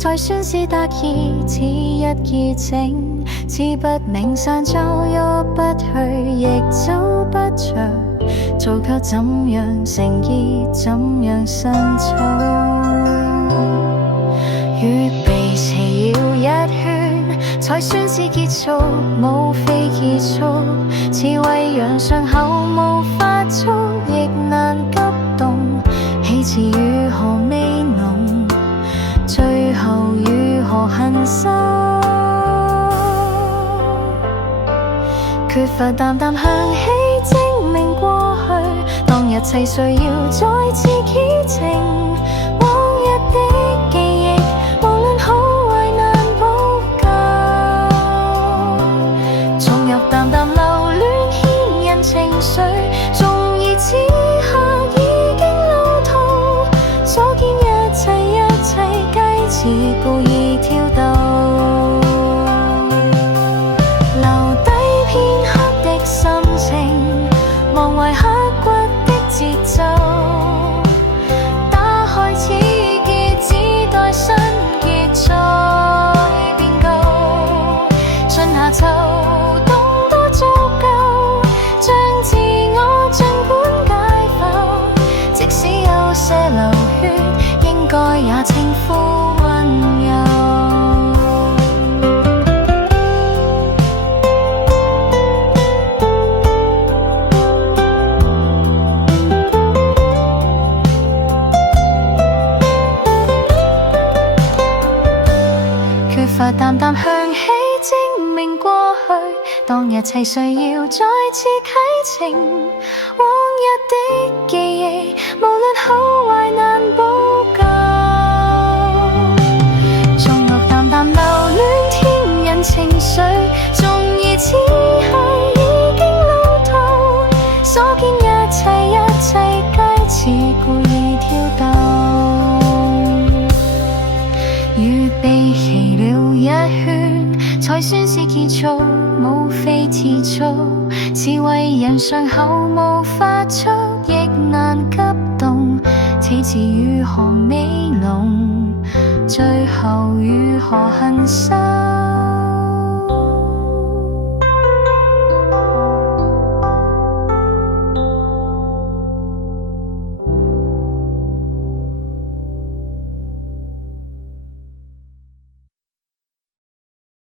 才算是得意，此一結整，知不明散走也不去，亦走不着，做卻怎樣誠意，怎樣伸出，預備纏繞一圈，才算是結束，無非結束，似為讓傷口無法觸，亦難急動，起始如何味濃，最後如何狠心，缺乏淡淡香氣證明過去，當日齊誰要再次啟程，往日的記憶無論好壞難補救，縱有淡淡留戀牽引情緒，縱已此刻已經老套，所見一切皆似故意挑逗，留低片刻的心情，忘懷刻骨的節奏，打開此結只待新結再變舊，春夏秋冬都足夠，將自我儘管解剖，即使有些流血，應該也稱呼溫柔。缺乏淡淡香氣證明過去，當日齊誰要再次啟程，往日的記憶無論好壞難補救，縱欲淡淡留戀牽引情緒，縱已此刻已經老套，所見一切皆似故意挑逗，預備期了一圈，才算是結束，無非鐵促，似為人傷口無法觸，亦難急動，此次如何味濃，最後如何狠心。